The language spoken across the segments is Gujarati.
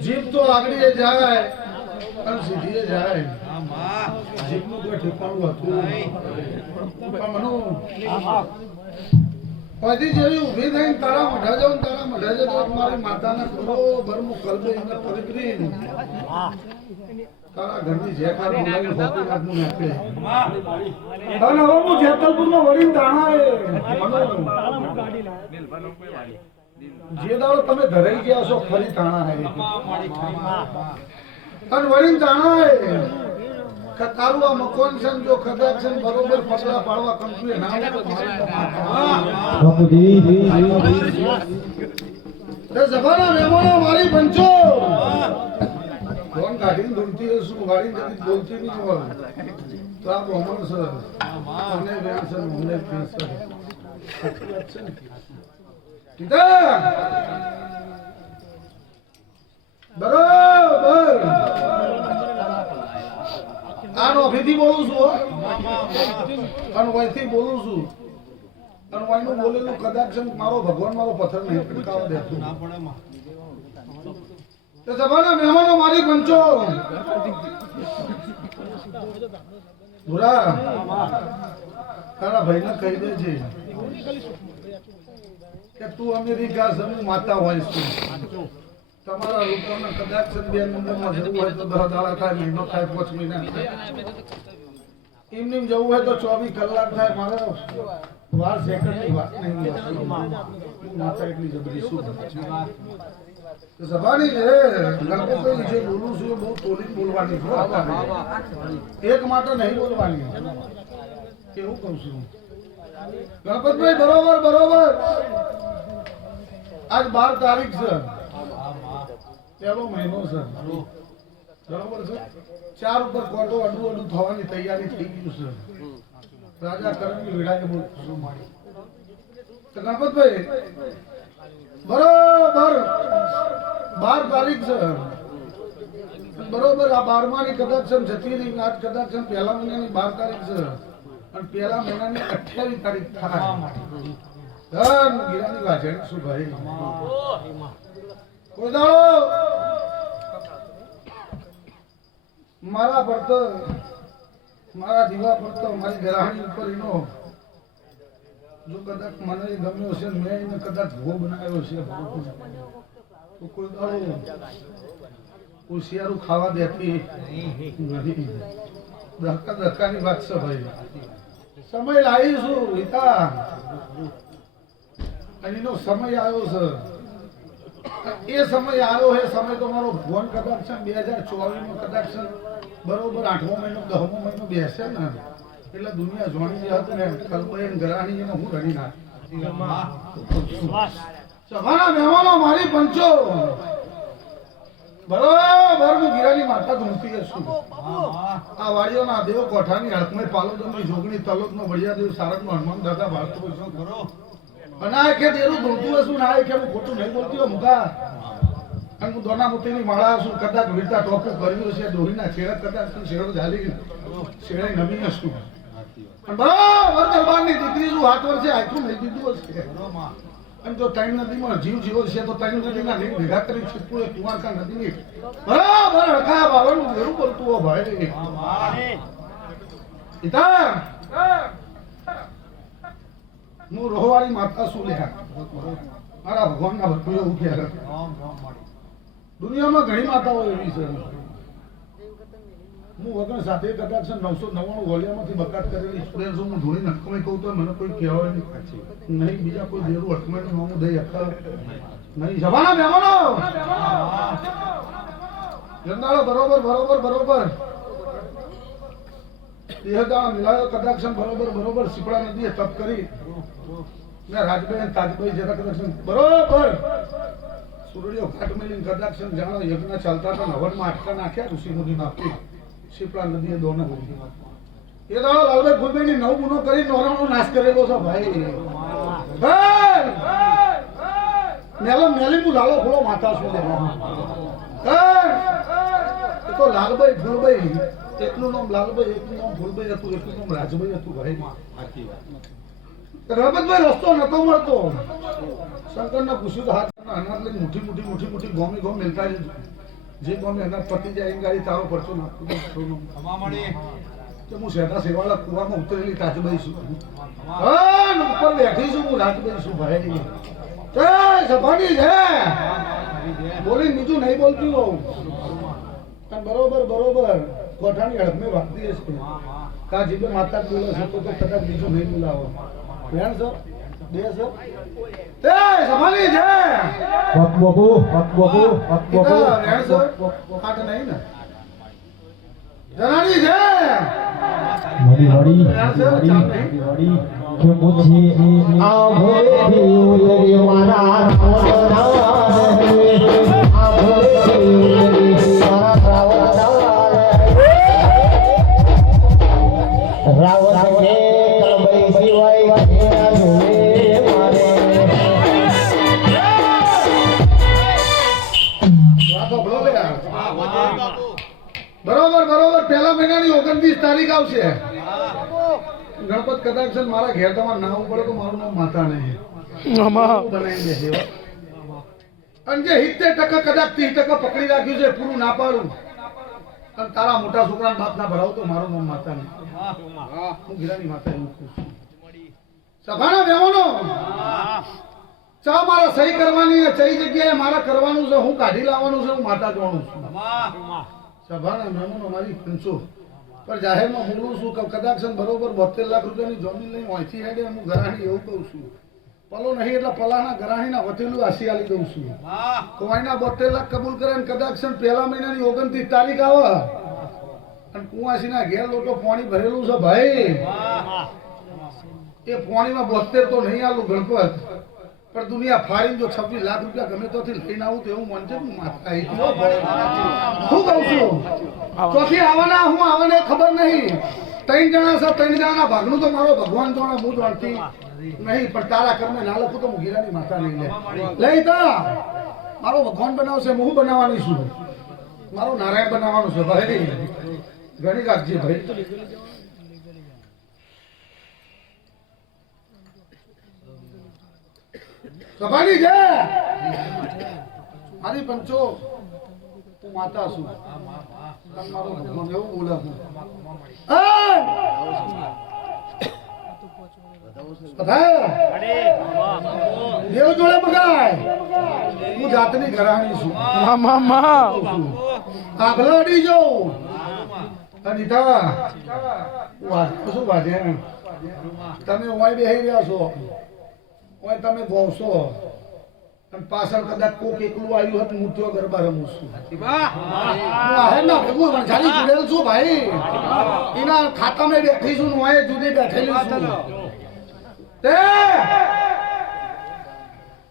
જીભ તો આગળ જાય અને સીધી જાય. જીભનું કોઈ ઠેકાણું હતું. પછી જેવી ઊભી થઈને તારા મઢા જાઉં તારા મઢા જાઉં મારી માતાના બરોબર હું કલબે એને પરિગ્રી તારા ઘરની જે કાર બોલાવી હોતી રાતનું નાખે. અને હવે હું એ જે દાડો તમે ધરાઈ ગયા છો, ફરી તાણા અને વળી તાણા તારું આ મકોન છે જો કદાચ છે બરોબર પગલા પાડવા કંપની ના જમાના મહેમાનો મારી પંચો કોણ કાઢીને હોય શું ગાડી નથી બોલતી નહીં હોય. તો આ બ્રાહ્મણ સર અને વ્યાસ સર. પિતા બરોબર આ નોફીથી બોલું છું. અને વયથી બોલું છું અને વયનું બોલેલું કદાચ મારો ભગવાન મારો પથ્થર નહીં પટકાવા દેતો. તો સભાના મહેમાનો મારી પંચો. ભૂરા તારા ભાઈને કહી દે છે કે તું અમેરિકા સમૂહ માતા હોય છું. તમારા લોકોને કદાચ છે બે જવું હોય તો દસ દાડા થાય, મહિનો થાય, પાંચ મહિના થાય. એમ નેમ જવું હોય તો ચોવીસ કલાક થાય. મારે વાર સેકન્ડની વાત નહીં માતા એટલી જબરી શું સભાની છે. ગણપતિ જે બોલું છું બહુ તોલી બોલવાની છે એક માટે નહીં બોલવાની. એવું કહું છું? ગણપતભાઈ, બરોબર બરોબર. આજ બાર તારીખ છે. પહેલો મહિનો છે. બરોબર છે? ચાર ઉપર કોટો અડું અડું થવાની તૈયારી થઈ ગયું છે. રાજા કરમની વિડાને કે ગણપતભાઈ, બરોબર. બાર તારીખ છે. બરોબર, આ બારમાની કદાચ છે જતી આજ કદાચ છે પહેલા મહિનાની બાર તારીખ છે. અને પહેલા મહિનાની અઠ્યાવીસ તારીખ થાય. ધન ગિરાની વાજણ શું ભાઈ? કોઈ દાડો મારા પડતો મારા દીવા પડતો મારી ગ્રાહણી ઉપર એનો જો કદાચ મને ગમ્યો છે મેં એને કદાચ ભો બનાવ્યો છે તો કોઈ દાડો હોશિયારું ખાવા દેતી નહીં. ધક્કા ધક્કાની વાત છે ભાઈ. સમય લાવીશું, રીતા. અને એનો સમય આવ્યો છે. એ સમય આવ્યો હે સમય તો મારો ભગવાન કદાચ છે, બે હજાર ચોવીસમાં કદાચ છે. બરોબર, આઠમો મહિનો દહમો મહિનો બેસે ને. એટલે દુનિયા જોણી જે હતું ને કલબઈ ગરાણી એને હું રડી નાખી. સભાના મહેમાનો, મારી પંચો. બરોબર, હું ગિરાની માતા ધૂમતી હશું આ વાડીઓના દેવ કોઠાની હડકમાં પાલોદની જોગણી, તલોદનો વડિયા દેવ સારંગનો હનુમાન દાદા ભારતો કરો આ કે દેરું ધૂમતું હશું ના કે હું ખોટું નહીં બોલતી હો મુકા અને હું દોના મોતીની માળા છું કદાચ વીરતા ટોપું કર્યું છે દોરીના છેડા કદાચ છેડો ઝાલી છેડે નમી હશું. બરાબર દરબારની દીકરી શું હાથ વર્ષે આખું નહીં દીધું હશે. અને જો ત્રણ નદીમાં જીવ જીવો છે તો ત્રણ નદીના લીલ ભેગા કરી છીપું એ કુંવારકા નદીની. બરાબર હડકા બાવળનું એવું બોલતું હો ભાઈ પિતા હું રોહવાળી માતા શું લેખા મારા ભગવાનના ભક્તિઓ ઉઠ્યા દુનિયામાં ઘણી માતાઓ એવી છે હું વગર સાથે કદાચ નવસો નવ્વાણું વોલિયામાંથી બકાત કરેલી સ્ટુડન્ટ હું ધોળી નકમે કહું તો મને કોઈ કહેવાય નહીં નહીં બીજા કોઈ દેરું અટમેનું નામ દઈ અક્કલ નહીં જવાના મહેમાનો જંદાળો બરોબર બરોબર બરોબર દેહદાળ મિલાયો કદાચ બરોબર બરોબર સીપડા નદીએ તપ કરી ને રાજભાઈ અને તાજભાઈ કદાચ બરોબર. સુરડીઓ ઘાટ મેલીને કદાચ જાણો, યજ્ઞ ચાલતા હતા હવનમાં આટકા નાખ્યા ઋષિ મુનિ નાખી સીપડા નદીએ દોને એ દાડો લાલભાઈ ફૂલભાઈ નવ ગુનો કરી નોરાનો નાશ કરેલો છે, ભાઈ! મેલો મેલી હું લાલો ફૂલો માતા છું દેવા એ તો લાલભાઈ ફૂલભાઈ એકનું નામ લાલભાઈ એકનું નામ ભૂલભાઈ હતું એકનું નામ રાજભાઈ હતું ભાઈ રમતભાઈ રસ્તો નતો મળતો. શંકરને પૂછ્યું હાથ અનાજ લઈને મુઠ્ઠી મુઠ્ઠી મુઠ્ઠી મુઠ્ઠી ગોમી ગોમ મિલતા જે ગોમે અનાજ પતી જાય એમ ગાડી તારો પડતો નાખતો કે હું શેઠા સેવાળા કુવામાં ઉતરેલી રાજભાઈ છું. ઉપર બેઠી છું હું રાજભાઈ છું ભાઈ. સભાની છે. બોલી બીજું નહીં બોલતી હોઉં. બરોબર બરોબર. કોઠાની હડકમે વાગતી હશે કા જીભે માતા બોલો છે તો તો કદાચ બીજું નહીં બોલાવો. બેન સર બે સર એ સભાની છે વક બકુ વક બકુ વક બકુ બેન સર ખાટ નહીં ને? જનાની છે? વડી વડી વડી વડી કે મુझे આંખોથી ઉતરી મારા રાવણ રે. મહિનાની તારીખ આવશે. ગણપત કદાચ મારા ઘેર તમારે ના પડે તો મારું નામ માતા નહીં બનાવી દેશે અને જે સિત્તેર ટકા કદાચ ત્રીસ ટકા પકડી રાખ્યું છે પૂરું ના પાડું. અને તારા મોટા છોકરા બાપ ના ભરાવ તો મારું નામ માતા નહીં. હું. ગિરાની માતા છું. સભાના મહેમાનો ચા મારા સહી કરવાની છે કઈ જગ્યાએ મારે કરવાનું છે હું કાઢી લાવવાનું છે હું માતા જોવાનું છું. સભાના મહેમાનો મારી પંચો પણ જાહેરમાં બોલું છું કહું કદાચ બરોબર બોતેર લાખ રૂપિયાની જમીન લઈને વાંચી હેડે હું ગરાણી એવું કહું છું. પલો નહીં એટલે પલાના ગરાણીના વટેલું આસી આલી દઉં છું. કોઈના બોતેર લાખ કબૂલ કરે ને કદાચ પહેલા મહિનાની ઓગણત્રીસ તારીખ આવે. અને કુવાસીના ઘેર લોટો પાણી ભરેલું છે ભાઈ. એ પાણીમાં બોતેર તો નહીં આલું ગણપત. પણ દુનિયા ફાડીને જો છવ્વીસ લાખ રૂપિયા ગમે તોથી લઈને આવું તો એવું મન છે શું કહું છું? ચોથી આવવાના? હું આવવાને ખબર નહીં. ત્રણ જણા છે, ત્રણ જણાના ભાગનું તો મારો ભગવાન તો હું જાણતી નહીં, પણ તારા કર્મે ના લખું તો હું ગીરાની માતા નહીં લે. લઈ તા મારો ભગવાન બનાવશે, હું બનાવવાની છું. મારો નારાયણ બનાવવાનું છે, ભાઈ. ઘણી રાખજે, ભાઈ. સભાની છે મારી પંચો, હું માતા છું. હું. જાતની ઘરાણી છું આગળ અડી જાઉં અનિતા વાંચો શું વાંચે તમે ઓય બેહી રહ્યા છો ઓય તમે ગોવશો અને પાછળ કદાચ કોક એકલું આવ્યું હતું હું ત્યાં ગરબા રમું છું. હે ના ભેગું વંશાલી જોડેલ છું ભાઈ. એના ખાતામાં બેઠી છું હું જુદી બેઠેલી છું. તે!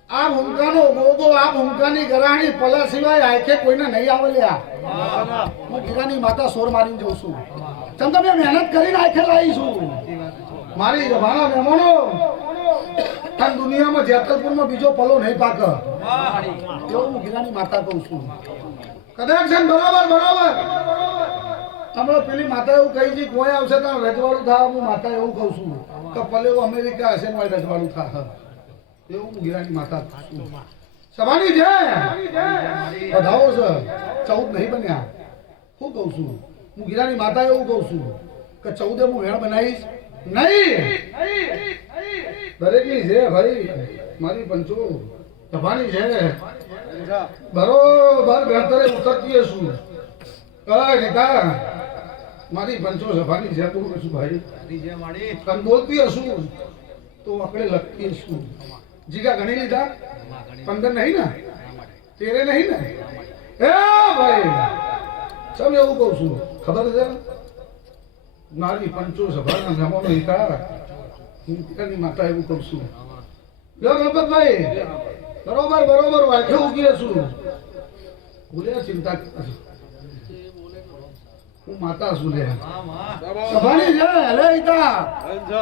આ ભૂમકાનો ગોગો આ ભૂમકાની ગરાણી પલા સિવાય આખે કોઈને નહીં આવે લ્યા હું ગીરાની માતા સોર મારીને જઉં છું. ચમ તમે મહેનત કરીને આખે લાવી છું. મારી જવાના મહેમાનો, તન દુનિયામાં જેતલપુરમાં બીજો પલો નહીં પાક. એવું હું ગીરાની માતા કહું છું. કદાચ છે બરાબર બરાબર. હમણાં પેલી માતા એવું કહી છે, કોઈ આવશે તો રજવાડું થાય. હું માતા એવું કહું છું. કે પલે એવું અમેરિકા હશે ને રજવાડું થાય. એવું હું ગીરાની માતા છું. સભાની છે વધાવો છે. ચૌદ નહીં બન્યા. હું કહું છું, હું ગીરાની માતા એવું કહું છું કે ચૌદે હું વેણ બનાવીશ નહીં. દરેકની છે ભાઈ, મારી પંચો સફાની છે બરોબર બેહતરે ઉતરતી છું કઈ નેતા, મારી પંચો, સભાની છે તું છું ભાઈ. અને બોલતી હશું. તો આપણે લખતી હશું. જીગા ગણી લીધા? પંદર નહીં ને? તેરે નહીં ને? એ ભાઈ, ચમ એવું કહું છું? ખબર છે? મારી પંચો સભાના નામોનો હિતા હું પિતાની માતા એવું કહું છું. જો ગણપતભાઈ બરોબર બરોબર વાંખે ઉગી છું. ભૂલ્યા ચિંતા હું માતા છું લે સભાની છે લે હિતા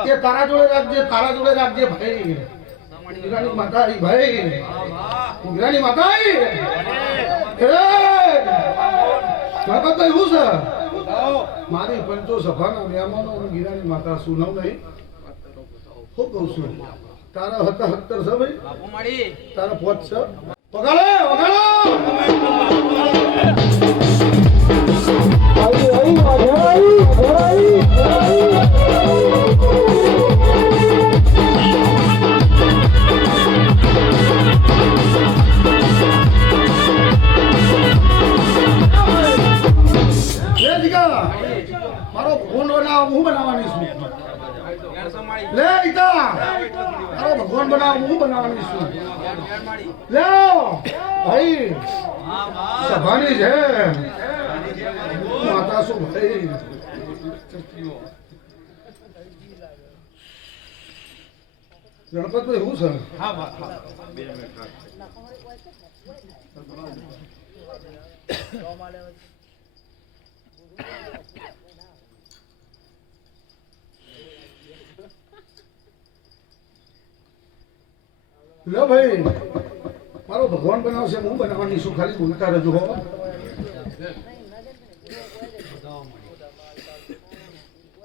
કે તારા જોડે રાખજે તારા જોડે રાખજે ભાઈ. હીરાની માતા આવી ભાઈ હીરાની માતા આવી! ગણપતભાઈ શું છે? મારી પંચો સભાના નિયમોનો હું ગીરાની માતા સુનવ નહીં. હું કહું છું તારા હતા હત્તર છે ભાઈ? તારા પોત છે? વગાડો વગાડો બનાવ, હું બનાવવાની ભગવાન બનાવ, હું બનાવવાની છું. લે, ભાઈ, સભાની છે માતા શું ભાઈ? ગણપતભાઈ હું રાખ. લે ભાઈ, મારો ભગવાન બનાવશે, હું બનાવવાની છું, ખાલી બોલતા રહેજો હો.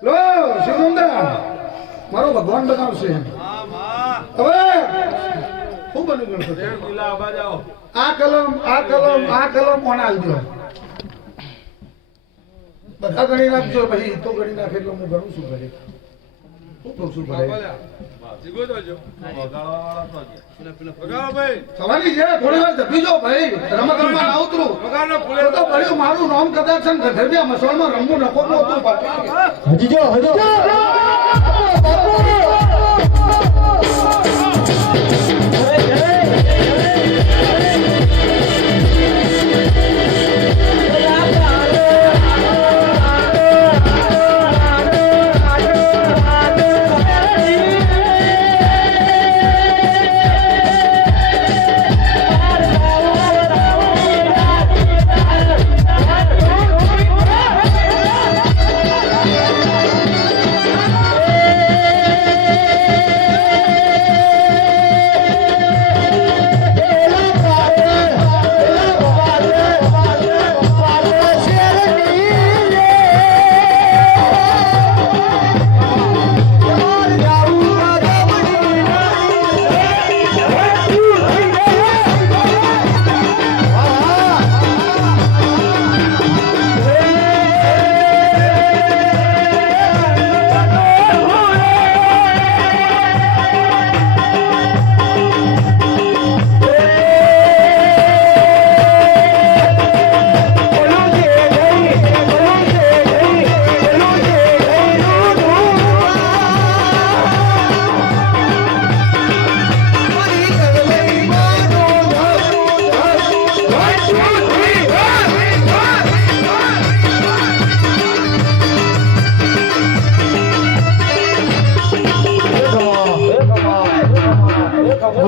લો શિવનંદા મારો ભગવાન બનાવશે. હા હવે શું બન્યું ગણપતિ. આ કલમ આ કલમ આ કલમ કોને આલજો બધા ગણી નાખજો ભાઈ, તો ગણી નાખે એટલે હું ગણું છું ભાઈ. શું તો જો વગાડો ભાઈ છે થોડી વાર જપી જો ભાઈ. રમત રમવા ના ઉતરું તો તો ભર્યું મારું નામ કદાચ છે ને મસળમાં રમવું નકો નહોતું હજી જો હજી જો.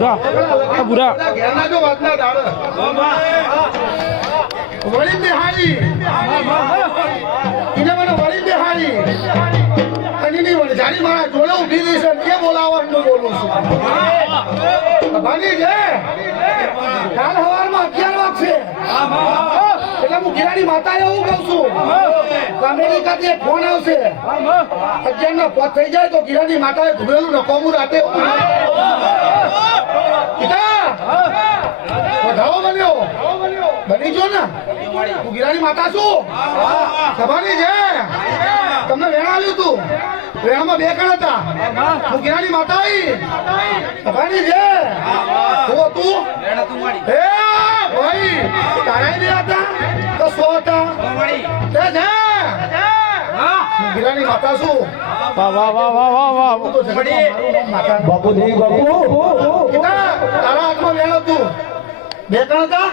જો વાતના દાડે. વળી બિહારી એને મને વળી બિહારી કની નહીં વળી જાણી મારા જોડે ઊભી રહી છે. એ બોલાવવાનું બોલું છું. ભાગી છે. કાલ સવારમાં અગિયાર વાગશે. એટલે હું ગિરાની માતા એવું કહું છું કે અમેરિકાથી એક ફોન આવશે. અગિયાર નો પોત થઈ જાય તો ગિરાની માતાએ ધુવેલું નકોમું રાતે. બની માતા સભાની છે તમને વેણા આવ્યું હતું વેણામાં બે કણ હતા. હું માતા આવી સભાની છે હું તું. રેડા તું માડી હે ભાઈ તારા બે હતા. તો સો હતા. છે. હું ગિરાની માતા છું વાહ વાહ વાહ વાહ વાહ વાહ. હું તો માતા બાપુ દેવી બાપુ. પિતા તારા હાથમાં વેણ હતું. બે કણ હતા?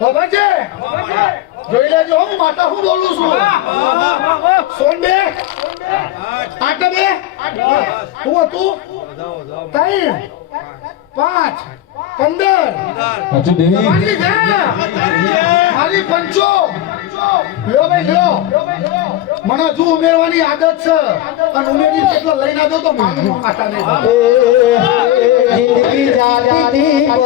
ખબર છે જોઈ લેજો હું માતા હું બોલું છું. સોન બે. આઠ બે. હું હતું? ત્રણ. પાંચ. પંદર હજુ દેવી ખાલી પંચો લ્યો ભાઈ લ્યો મને હજુ ઉમેરવાની આદત છે અને ઉમેરી કેટલો લઈને આવ્યો તો મારું માતા નહીં જિંદગી જાતી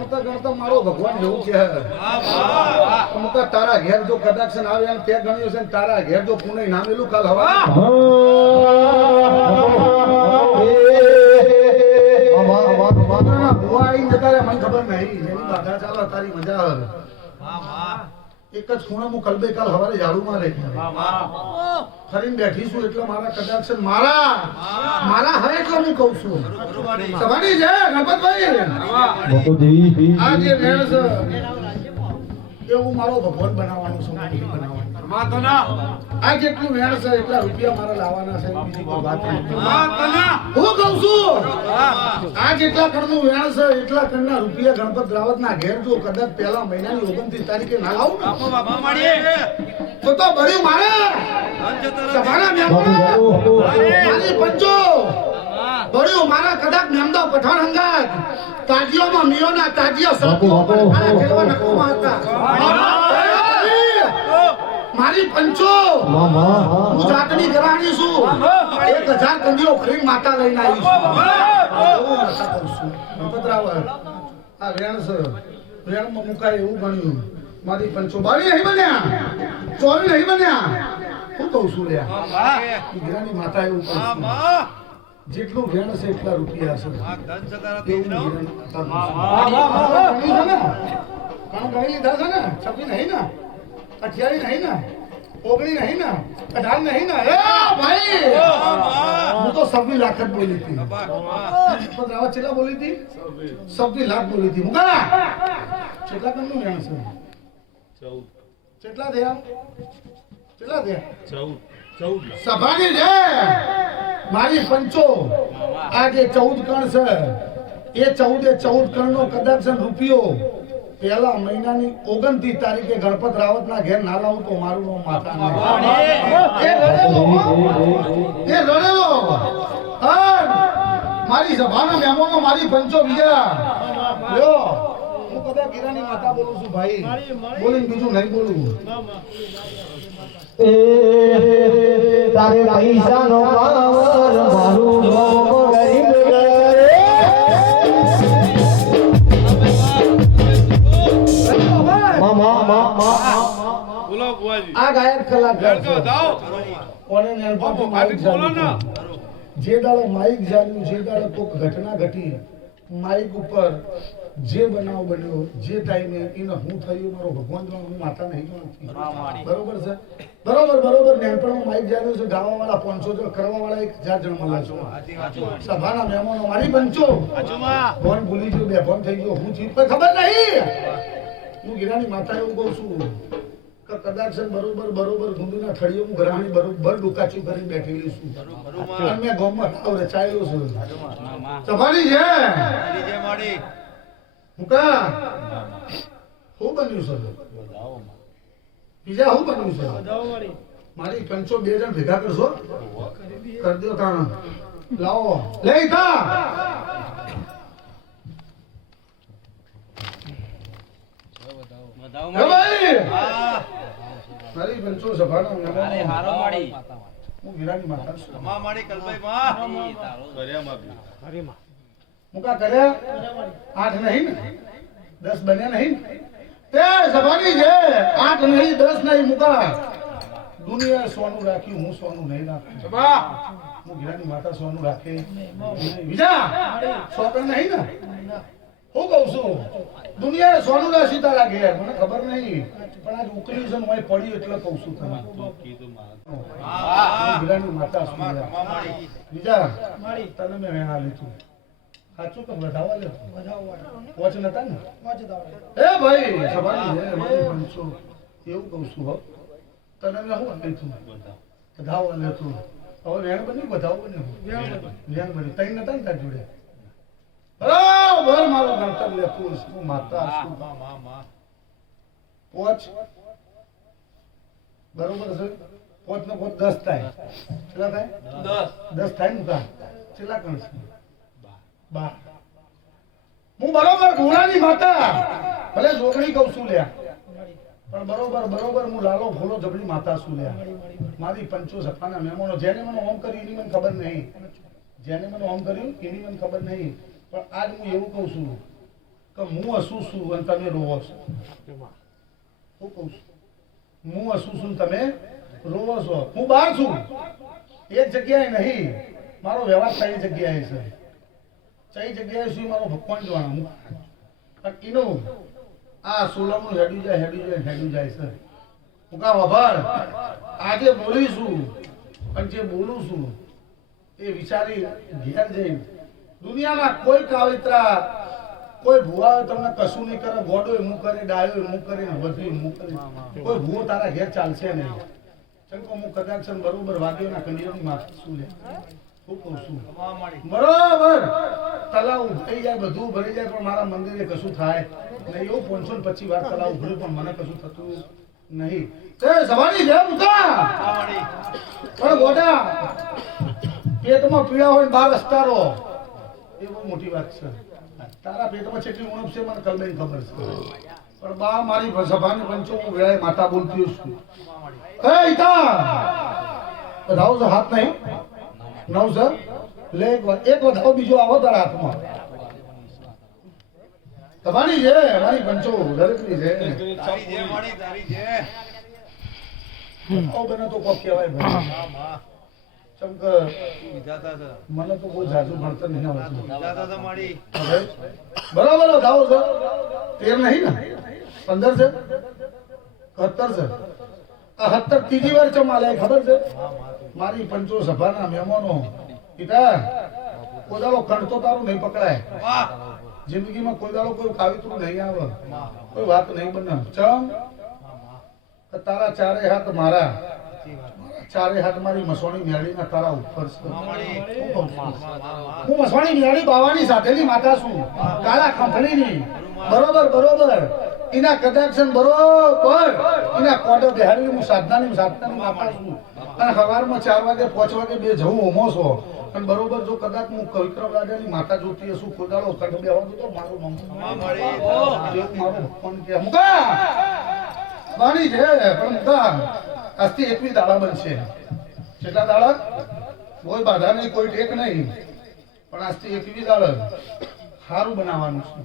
ગણતા ગણતા મારો ભગવાન જેવું છે. મુકા તારા ઘેર જો કદાચ આવે એમ તે ગણ્યું છે ને તારા ઘેર જો પુણે નામેલું કાલ હવા. બુવા આઈને જતા મને ખબર નહીં. બાધા ચાલે તારી મજા આવે. એક જ ખૂણામાં કલબે કાલ હવારે ઝાડુ રહી ફરીને બેઠી છું એટલે મારા કદાચ છે મારા મારા હવે એટલે હું કહું છું. સવારી છે ગણપતભાઈ આ જે વેણ છે એ હું મારો ભગવાન બનાવવાનું છું. આ જેટલું વેણ છે એટલા રૂપિયા મારા લાવવાના છે. બીજી કોઈ વાત નહીં. હું કહું છું આ જેટલા કણનું વેણ છે એટલા કણના રૂપિયા ગણપત રાવતના ઘેર જો કદાચ પહેલા મહિનાની ઓગણત્રીસ તારીખે ના લાવું ને તો તો ભર્યું મારે. સભાના મહેમાનો, મારી પંચો ભર્યું મારા કદાચ મેમદો પઠાણ અંગાત તાજીઓમાં મિયોના તાજીઓ સૌથી ઉપર ખેલવા નકોમાં હતા. મારી પંચો! જાતની ગરાણી છું. એક હજાર કંદીઓ ખરીદ માતા લઈને આવી છું. આ વેણ છે. વેણમાં મુકાય એવું ગણ્યું. મારી પંચો. બાવી નહીં બન્યા. ચોરી નહીં બન્યા. હું કહું છું લ્યા ગિરાની માતા એવું કહું જેટલું ઘેણ છે એટલા રૂપિયા છે. એવું કહું ગણી લીધા છે ને? છવ્વી નહીં ને? અઠ્યાવીસ નહીં ને? ઓગણી નહીં ને? અઢાર નહીં ને? એ ભાઈ! હું તો સવ્વી લાખ જ બોલી હતી. પણ બોલી હતી? સવ્વી લાખ બોલી હતી. મુકા કેટલા કણનું વેણ છે. કેટલા થયા? કેટલા થયા? છે! મારી પંચો! આ જે ચૌદ કણ છે. એ ચૌદે ચૌદ કણ નો કદાચ રૂપિયો. પહેલા મહિનાની ઓગણત્રીસ તારીખે ગણપત રાવત ના ઘેર ના લાવું તો મારું નામ માતા એ રડેલો એ રડેલો મારી સભાના મહેમાનો મારી પંચો બીજા. લ્યો. હું કદાચ ગીરાની માતા બોલું છું ભાઈ. બોલીને બીજું નહીં બોલું. તારે પૈસા નો પાવર મારું ગાયક કલાકાર. જે દાડો માઇક જાણ્યું જે દાડો કોક ઘટના ઘટી માઇક ઉપર જે બનાવ બન્યો જે ટાઈમે એને હું થયું મારો ભગવાન જાણે, હું માતા નહીં જાણતી બરોબર છે? બરોબર બરોબર નેનપણમાં માઇક જાણ્યું છે ગાવા વાળા પાંચસો કરવા વાળા એક હજાર જણ મળ્યા છો. સભાના મહેમાનો મારી પંચો ફોન ભૂલી ગયો બે ફોન થઈ ગયો હું ચીજ પર ખબર નહીં. હું ગિરાની માતા એવું કહું છું. કદાચ બરોબર બરોબર ભૂમિના થળીઓ હું ગ્રહાણી બરોબર ડુકાચી કરી બેઠેલી છું. અને મેં ગામમાં તાવ રચાયેલો છું. તમારી છે? હું કા શું બન્યું છે? બીજા શું બન્યું છે? મારી પંચો બે જણ ભેગા કરશો? કરી દો તાણ. લાવો. લઈ તા વધાવો ભાઈ. મારી પંચો સભાનો મહેમાનો. હું ગિરાની માતા છું. મુકા કર્યા? આઠ નહીં ને? દસ બન્યા નહીં તે સભાની છે. આઠ નહીં દસ નહીં મુકા દુનિયા સોનું રાખ્યું હું સોનું નહીં રાખું. હું ગિરાની માતા સોનું રાખે. બીજા સોપન નહીં ને? હું કહું છું દુનિયાએ સોનું ના સીતા લાગે મને ખબર નહીં પણ આજ ઉકલી છે ને હું પડ્યું એટલે કહું છું તમે માતા બીજા તને મેં વેણા લીધું. સાચું કે વધાવા લે? પોચ નતા ને? એ ભાઈ એવું કહું છું હો. તને મેં શું લીધું વધાવા લેતું હવે વેણ બની વધાવ બન્યું. વેણ બની તઈ નતા ને તાર જોડે? બરાબર મારો ગણતર લેખું શું માતા શું પોચ. બરોબર છે? પોચ નો પોચ દસ થાય. કેટલા થાય? દસ. થાય ને કા કેટલા છે? બાર. હું બરોબર ઘોડાની માતા. ભલે જોગણી કહું છું લ્યા. પણ બરોબર બરોબર હું લાલો ભોલો જબરી માતા છું લ્યા. મારી પંચો સફાના મહેમાનો જેને મને ઓમ કર્યું એની મને ખબર નહીં. જેને મને ઓમ કર્યું એની મને ખબર નહીં. પણ આજ હું એવું કહું છું કે હું હસું છું અને તમે રોવો છો. શું કહું છું. હું હસું છું તમે રોવો છો. હું બહાર છું. એક જગ્યાએ નહીં. મારો વ્યવહાર કઈ જગ્યાએ છે. કઈ જગ્યાએ છું મારો ભગવાન જોવાનો. હું પણ એનું આ સોલમનું હેડ્યું જાય હેડ્યું જાય હેડ્યું જાય છે. હું કા વભાર આજે બોલીશું અને જે બોલું છું, એ વિચારી ઘેર જઈને દુનિયાના કોઈ કાવિત્રા કોઈ ભૂવા તમને કશું નહીં કરે ગોડો હું કરે ડાયો હું કરે વધુ હું કરે. કોઈ ભૂવો તારા ઘેર ચાલશે નહીં. ચંકો હું કદાચ બરોબર વાગ્યોના કંડિયાની માફી શું લે? બરોબર. તલાવ ભરાઈ જાય બધું ભરી જાય પણ મારા મંદિરે કશું થાય નહીં. એવું પાંચસો ને પચીસ વાર તલાવ ઉભર્યું પણ મને કશું થતું નહીં. એ સવારી છે મુકા પણ ગોડા પેટમાં પીડા હોય બાર બહાર અસ્તારો એ બહુ મોટી વાત છે. તારા પેટમાં કેટલી ઉણપ છે મને કલબેન ખબર છે. પણ બા મારી સભાની પંચો હું વેળાએ માતા બોલતી છું. એ ઈતા બધાઓ છો હાથ નહીં. નવ સર. લે એક એક વધાવો બીજો આવો તારા હાથમાં. તમારી છે મારી પંચો દરેકની છે. તારી છે તારી જે. તો કોક કહેવાય ભાઈ. છે મને તો કોઈ જાજુ ભણતર નહીં આવતું બરાબર થાવો સર તેર નહીં ને? પંદર છે? સત્તર છે? આ ત્રીજી વાર ચમાલે ખબર છે? મારી પંચો સભાના મહેમાનો પિતા, કોઈ દાડો કંઠતો તારું નહીં પકડાય. જિંદગીમાં કોઈ દાડો કોઈ કાવિતું નહીં આવે. કોઈ વાત નહીં બને. ચમ? તારા ચારે હાથ મારા. ચારે હાથ મારી મસોણી મેળીના તારા ઉપર હું. હું મસવાણી નિયાળી બાવાની સાથેની માતા છું. કાળા કંપનીની બરોબર બરોબર. એના કદાક્ષન બરોબર. એના કોટો બિહારી હું સાધનાની સાધનાની માતા છું. અને સવારમાં ચાર વાગે પાંચ વાગે બે જવું હોમો છો. અને બરોબર જો કદાચ હું કવિત્ર રાજાની માતા જોતી હશું દાડો કંઠ બેહવા તો મારું એક મારો કે મુકા! બાણી છે પણ મુકા. આજથી એકવી દાડા બનશે. કેટલા દાડા? કોઈ બાધા નહીં, કોઈ ટેક નહીં. પણ આજથી એકવી દાડા. સારું બનાવવાનું છે.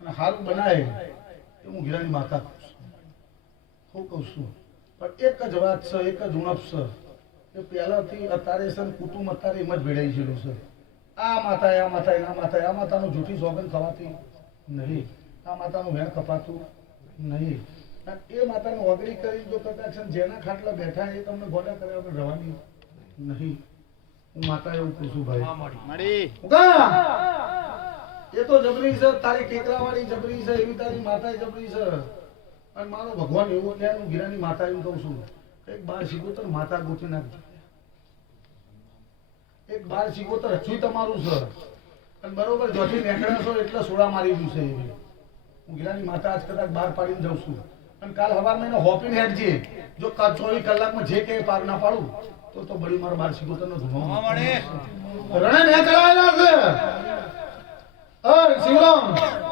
અને સારું બનાવે એ હું ગિરાની માતા કહું છું. હું કહું છું, પણ એક જ વાત છે, એક જ ઉણપ છે. કે પહેલાંથી અત્યારે છે કુટુંબ અત્યારે એમ જ ભેળાઈ ગયેલું છે. આ માતા આ માતા આ માતા આ માતાનું જૂઠી સોગન થવાતી નહીં. આ માતાનું વેણ કપાતું નહીં. એ માતાને ઓગળી કરી જો કદાચ જેના ખાટલા બેઠા એ તમને ગોડા કર્યા વગર રવાની નહીં. હું માતા એવું પૂછું છું ભાઈ એ તો જબરી છે તારી ટેકરાવાળી જબરી છે એવી તારી માતા જબરી છે. અને મારો ભગવાન એવો ત્યાં હું ગીરાની માતા એવું કહું છું. એક બાર શીખોતર માતા ગોતી નાખજો. એક બાર શીખોતર હજુ તમારું છે. અને બરોબર જોથી નીકળ્યા છો એટલે સોડા મારી ગયું છે હું ગીરાની માતા આજ કદાચ બહાર પાડીને જાઉં છું. અને કાલ સવાર મહિનો હોપીને હેડજે જો ચોવીસ કલાકમાં જે કે પાર ના પાડું તો તો બળી મારો બાર શીખોતર નો ધુમાડો રણે મેં કરાવેલા છે. અર શિવરામ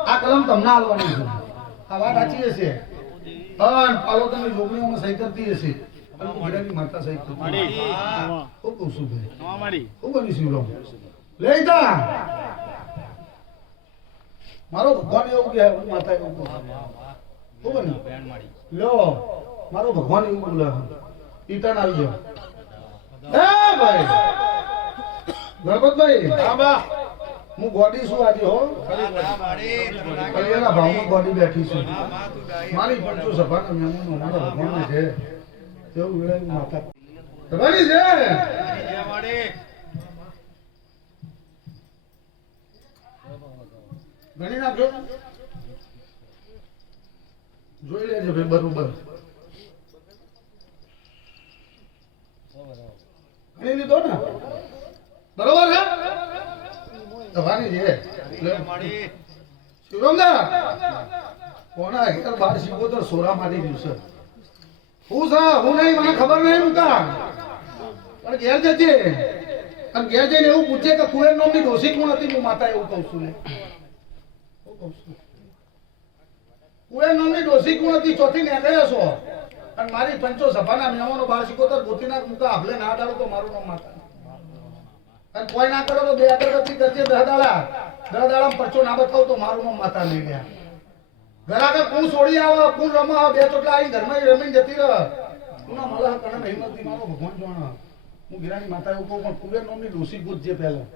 આ કલમ તમને આલવાની છે. આ વાત સાચી હશે. અન પાલો તમે જોગણીઓમાં સહી કરતી હશે. માતા સહી કરતી ખૂબ કહું છું. ભાઈ ખૂબ બની શિવરામ. લેતા મારો ભગવાન એવું કે હું માતા એવું લ્યો મારો. ભગવાન એવું બોલે ઈટાન આવી ગયો. એ ભાઈ! ગણપતભાઈ હા બા. હું ગોડી છું આજે હો. કલ્યાણના ભાવમાં ગોડી બેઠી છું. મારી પંચુ સભા તમે હું મારા ભગવાન છે. તેવું વેળાની માતા. તમારી છે? ગણી નાખજો. જોઈ લેજો ભાઈ, બરોબર. ગણી લીધો ને? બરોબર છે? તમારી છે. શિવરામદા કોના હેતર બાર શીખો તો સોરા મારી ગયું છે હું છે હું નહીં, મને ખબર નહીં મૂકા પણ ઘેર જજે. અને ઘેર જઈને એવું પૂછે કે કુવેર નોમની ડોસી કોણ હતી? હું માતા એવું કહું છું ને કહું છું. કુવેર નામની ડોસી કોણ હતી? ચોથી નીકળ્યા છો. અને મારી પંચો સભાના મહેમાનો બાર સિકોતર ગોતીના મુકા આભલે ના ડાળો તો મારું નામ માતા. અને કોઈ ના કરો તો બે અગરબત્તી કરજે દહ દાડા. દહ દાડા પરચો ના બતાવો તો મારું નામ માતા નહીં ગયા ઘરાકે કુણ છોડી આવે, કુણ રમા, બે ચોટલા આવી ઘરમાં રમીને જતી રહે. કોના મલા કણે હિંમત મારો ભગવાન જાણે. હું ગિરાની માતા ઉપર પણ કુબેર નામની ડોસી ગોતજે પહેલા.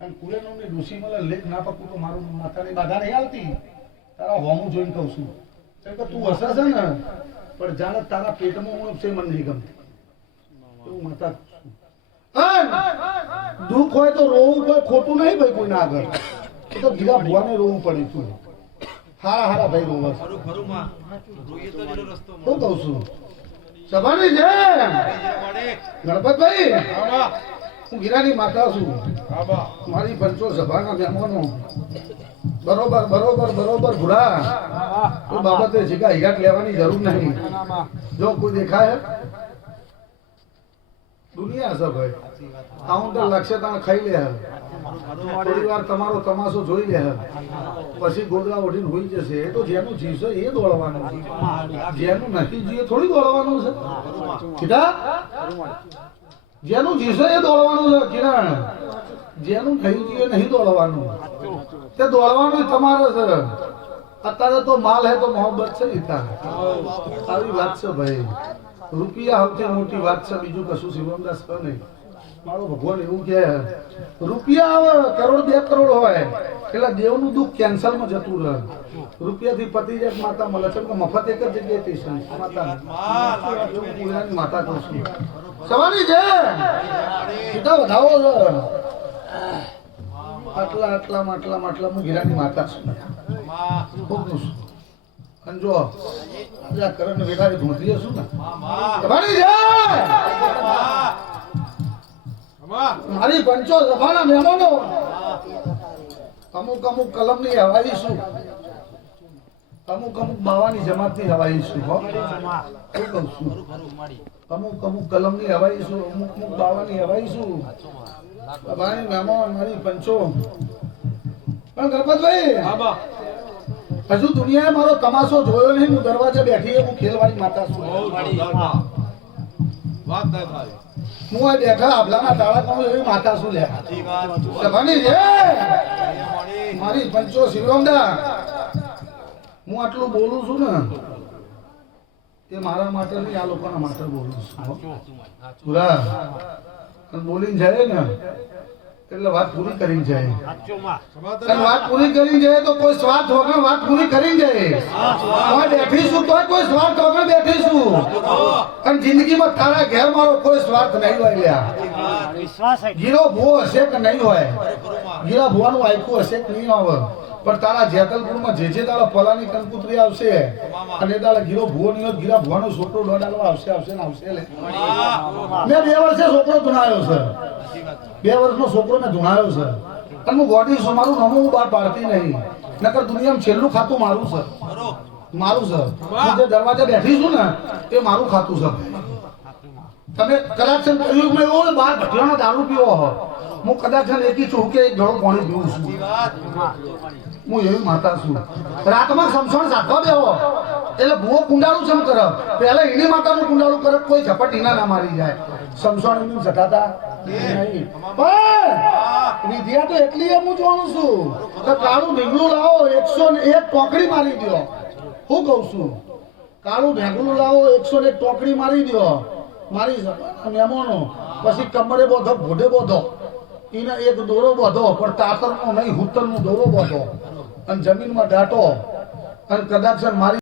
અને કુબેર નામની ડોસી મને લેખ ના પકવું તો મારું માતાની બાધા નહીં આવતી. તારા હોમું જોઈને કહું છું. કેમ કે તું હસે છે ને પણ જાણે તારા પેટમાં હું છે મને નહીં ગમતી. એવું માતા દુઃખ હોય તો રોવું કોઈ ખોટું નહીં ભાઈ કોઈના આગળ. તો ગીરા ભુવાને રોવું પડે તું. હારા હારા ભાઈ રોવા શું કહું છું? સભાની છે ગણપતભાઈ? હું ગિરાની માતા છું. મારી પંચો સભાના મહેમાનો. બરોબર બરોબર બરોબર ભૂરા. તો બાબતે જીગા હિગાટ લેવાની જરૂર નહીં. જો કોઈ દેખાય દુનિયા છે ભાઈ. આવું તો લક્ષ્ય તમે ખાઈ લે થોડી વાર તમારો તમાશો જોઈ લે પછી ગોદડા ઉઠીને હોઈ જશે. એ તો જેનું જીવશે એ દોડવાનું જેનું નથી જીવે થોડી દોડવાનું છે. કીધા? જેનું જીવશે એ દોડવાનું છે, કિરણ. જેનું થયું છે નહીં દોડવાનું. તે દોડવાનું તમારે છે. અત્યારે તો માલ હે તો મોહબ્બત છે ઈતા આવી વાત છે ભાઈ. રૂપિયા સૌથી મોટી વાત છે, બીજું કશું શિવમદાસ કહો નહીં. મારો ભગવાન એવું કહે, રૂપિયા આવે કરોડ બે કરોડ હોય, એટલે દેવનું દુઃખ કેન્સરમાં જતું રહે. રૂપિયાથી પતિ જાય માતા મળે છે મફત એક જ જગ્યાએ માતા. માતા. કહું સવારી છે? પિતા વધાવો આટલા આટલા આટલા આટલા હું ગીરાની માતા છું. ખૂબ છું. કરણ વેઠાની ધૂંધીએ છું છે? મારી પંચો સભાના મહેમાનો. અમુક અમુક કલમની હવાઈ અમુક અમુક બાવાની જમાતની હવાઈ છું. અમુક અમુક કલમની હવાઈ છું અમુક અમુક બાવાની હવાઈ છું સભાની મહેમાન મારી પંચો. પણ ગણપતભાઈ હજુ દુનિયાએ મારો તમાશો જોયો નહીં હું દરવાજે બેઠી હું ખેલવાળી માતા છું. હું આ બેઠા આભલાના તાળા કહું એવી માતા છું લે. સભાની છે. મારી પંચો શિવરામદા હું આટલું બોલું છું ને એ મારા માટે નહીં આ લોકોના માટે બોલું છું. બોલીને જાય ને એટલે વાત પૂરી કરીને જાય. અને વાત પૂરી કરીને જાય તો કોઈ સ્વાર્થ વગર વાત પૂરી કરીને જાય. અમે બેઠીશું તો કોઈ સ્વાર્થ વગર બેઠીશું અને જિંદગીમાં તારા ઘેર મારો કોઈ સ્વાર્થ નહીં હોય લ્યા. ગીરો ભૂ હશે કે નહીં હોય? ગીરા ભુવાનું આયકું હશે કે નહીં આવે? પણ તારા જેતલપુરમાં જે જે તારા પલાની કંકુતરી આવશે અને તારા ગીરો ભૂવો નહીં હોય ગીરા ભૂવાનો છોકરો દોડાડવા આવશે આવશે ને આવશે મેં બે વર્ષે છોકરો ધુણાયો છે. બે વર્ષનો છોકરો મેં ધુણાયો છે. અને હું ગોડી છું મારું નામું હું બહાર પાડતી નહીં. નકર દુનિયામાં છેલ્લું ખાતું મારું છે. મારું છે. હું જે દરવાજે બેઠી છું ને, એ મારું ખાતું છે. તમે કદાચ છે મેં એવું બહાર ભઠિયાનો દારૂ પીવો હો. હું કદાચ એકી છું કે એક ઘણું પાણી પીવું છું. હું એવી માતા છું. રાતમાં સમસણ સાધવા બેહો. એટલે ભૂવો કુંડાળું ચમ કરે. પહેલા એની માતાનું કુંડાળું કરે, કોઈ ઝપટ ઈના ના મારી જાય. સમસણ જટાતા? નહીં. પણ વિદ્યા તો એટલી હું જાણું છું કે કાળું ઢીંગલું લાવો, એકસો ને એક ટોકડી મારી દો. હું કહું છું, કાળું ઢેંગલું લાવો, એકસો ને એક ટોકડી મારી દો. મારી મહેમાનો પછી કમરે બોધો ભોડે બોધો. એને એક દોરો બોધો, પણ તાતરનો નહીં, હુતરનો દોરો બોધો. અને જમીનમાં દાટો અને કદાચ મારી